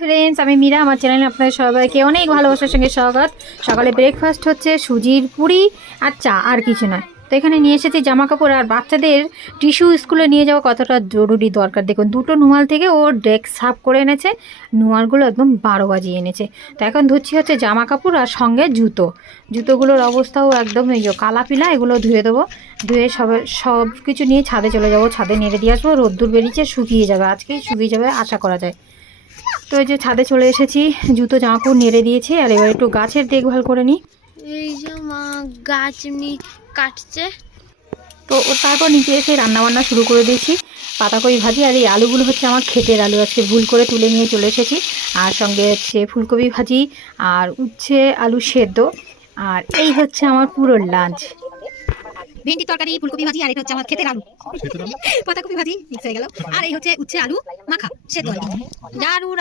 Friends, আমি মীরা। আমার চ্যানেলে আপনাদের সবাইকে অনেক ভালোবাসার সঙ্গে স্বাগত। সকালে ব্রেকফাস্ট হচ্ছে সুজির পুরি আর চা, আর কিছু নয়। তো এখানে নিয়ে এসেছি জামা কাপড় আর বাচ্চাদের টিস্যু স্কুলে নিয়ে যাওয়া কতটা জরুরি দরকার। দেখুন, দুটো নুয়াল থেকে ওর ডেস্ক সাফ করে এনেছে, নুয়ালগুলো একদম 12 বাজিয়ে এনেছে। তো এখন ধুচ্ছি হচ্ছে জামা কাপড় আর সঙ্গে জুতোগুলোর অবস্থাও একদম এই যে কালাপিলা, এগুলো ধুয়ে দেবো। ধুয়ে সব কিছু নিয়ে ছাদে চলে যাব, ছাদে নেড়ে দিয়ে আসবো। রোদ্দুর বেরিয়েছে, শুকিয়ে যাবে, আজকেই শুকিয়ে যাবে আশা করা যায়। তো এই যে ছাদে চলে এসেছি, জুতো জামা কাপড় নেড়ে দিয়েছি। আর এবার একটু গাছের দেখভাল করে নিই। এই যে মা গাছ এমনি কাটছে। তো তারপর নিচে এসে রান্নাবান্না শুরু করে দিয়েছি। পাতাকপি ভাজি, আর এই আলুগুলো হচ্ছে আমার ক্ষেতের আলু, আজকে ভুল করে তুলে নিয়ে চলে এসেছি। আর সঙ্গে হচ্ছে ফুলকপি ভাজি আর উচ্ছে আলু সেদ্ধ। আর এই হচ্ছে আমার পুরো লাঞ্চ। ভেন্ডি তরকারি, ফুলকপি ভাজি, আর এটা হচ্ছে আমার ক্ষেতের আলু, পাতাকপি ভাজি মিক্স হয়ে গেল। আর এই হচ্ছে উচ্ছে আলু মাখা সেদ্ধ। দারুণ।